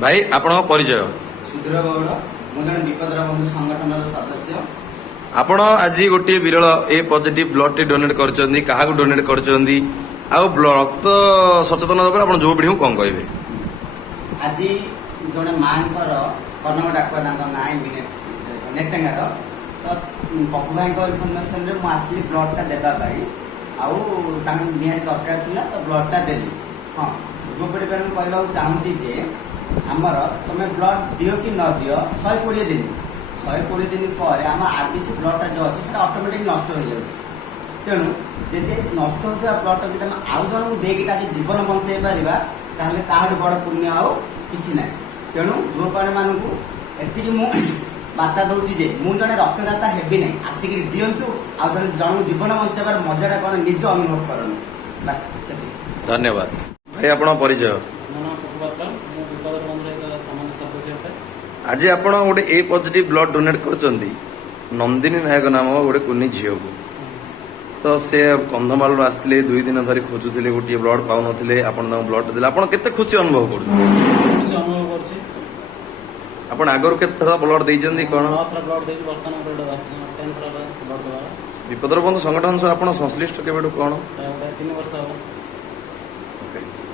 भाई आपण परिचय सुधीर गौड़ मु जन विपदर बंधु संगठन सदस्य। आपण आज गोटे विरल ए पॉजिटिव ब्लड टी डोनेट करछंदी काहा को डोनेट करछंदी आ रक्त सचेतनता पर आपण जो भिडियो कौन कहबे। आज जड़े माँ कनक डाकुआ ना नेटेंगार तो पप्पू भाई इनफर्मेशन मुझे ब्लड टा देवाई निहाती दरकार थी तो ब्लड टा देली। हाँ युवपीढ़ी पर कहवा चाहूँगी जे आमर तुम ब्लड दियो कि न दियो 120 दिन 120 दिन पर आम आरबीसी ब्लड टा जो अच्छे ऑटोमेटिक नष्ट हो जाए। तेणु जदि नष्ट होता ब्लड टाक तुम आउ जन को देकी जीवन बचाई पार ताहू बड़ पुण्य आउ कि ना। तेणु युवपीढ़ी मानू एति बार्ता दूसरी जे मुझे जड़े रक्तदाता हेबी नहीं आसिक दिंतु आ जन जीवन बचाइबार मजाटा कौन निज अनुभव कर। धन्यवाद भाई आपण परिचय। आज आपण गोटे ए पॉजिटिव ब्लड डोनेट करछंदी नंदिनी नायक नाम गोटे कुनी झील को तो से कंधमाल आसते 2 दिन धरी खोजुले गोटे ब्लड पाऊन ब्लड देले आपण केते खुशी अनुभव कर आपण आगरु केते थरा ब्लड देइछंदी कोन विपदर बंधु संगठन सह आपण संश्लिष्ट केबेडु कोन 3 वर्ष।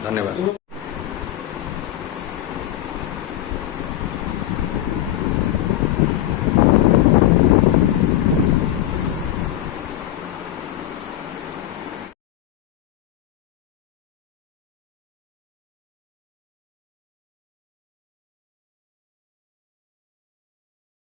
धन्यवाद।